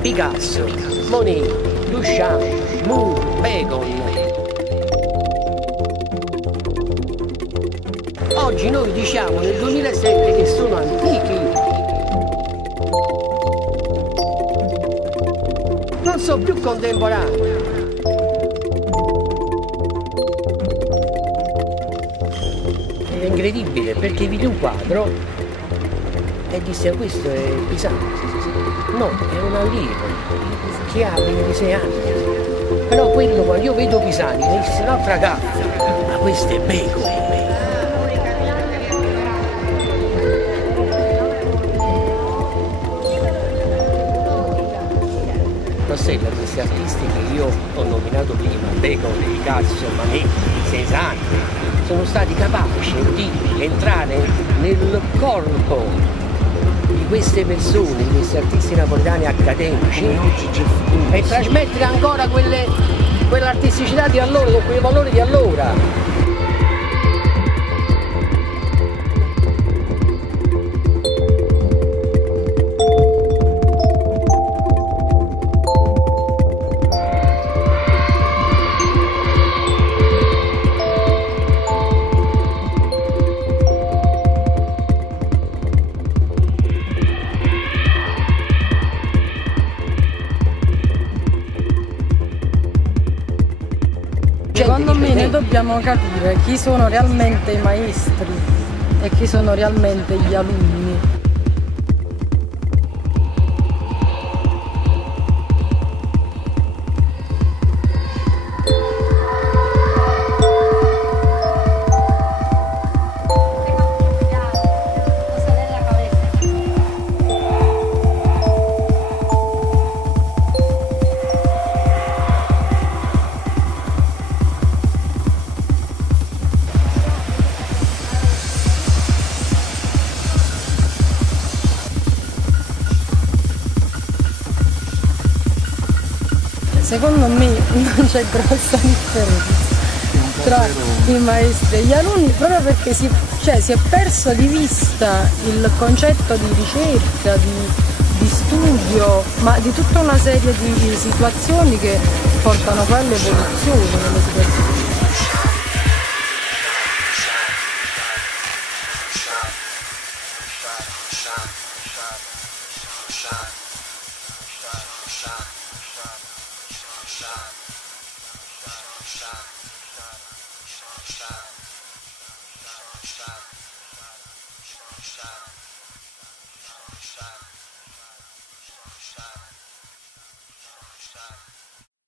Picasso, Monet, Duchamp, Moore, Bacon. Oggi noi diciamo nel 2007 che sono antichi. Non sono più contemporanei. È incredibile perché vidi un quadro e disse questo è Pisani. No, è un allievo che ha 26 anni. Però quello, quando io vedo Pisani, mi disse un'altra gatta, ma questo è Bacon. Rossella, questi artisti che io ho nominato prima, Bacon, Picasso, Manet, Cézanne, sono stati capaci di entrare nel corpo di queste persone, di questi artisti napoletani accademici e trasmettere ancora quell'artisticità di allora, con quei valori di allora. Secondo me noi dobbiamo capire chi sono realmente i maestri e chi sono realmente gli alunni. Secondo me non c'è grossa differenza tra i maestri e gli alunni, proprio perché si è perso di vista il concetto di ricerca, di studio, ma di tutta una serie di situazioni che portano poi all'evoluzione delle situazioni. Shot.